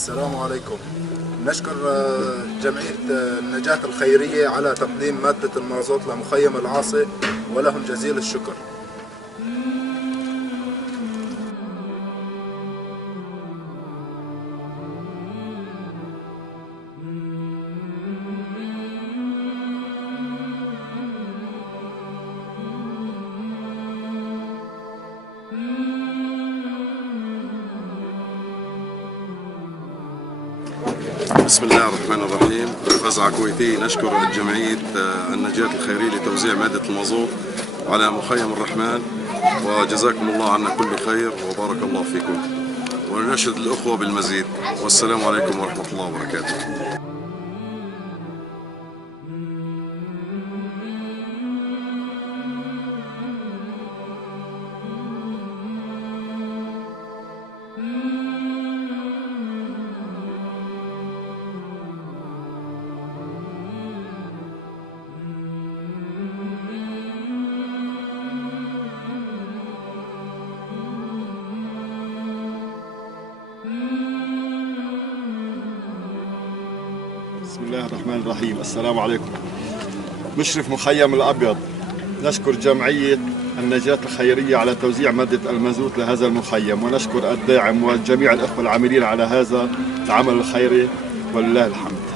السلام عليكم. نشكر جمعية النجاة الخيرية على تقديم مادة المازوت لمخيم العاصي، ولهم جزيل الشكر. بسم الله الرحمن الرحيم. فزعة كويتي نشكر جمعية النجاة الخيرية لتوزيع مادة المازوت على مخيم الرحمن، وجزاكم الله عنا كل خير وبارك الله فيكم، ونناشد الأخوة بالمزيد. والسلام عليكم ورحمة الله وبركاته. بسم الله الرحمن الرحيم. السلام عليكم. مشرف مخيم الأبيض، نشكر جمعية النجاة الخيرية على توزيع مادة المازوت لهذا المخيم، ونشكر الداعم وجميع الأخوة العاملين على هذا العمل الخيري، ولله الحمد.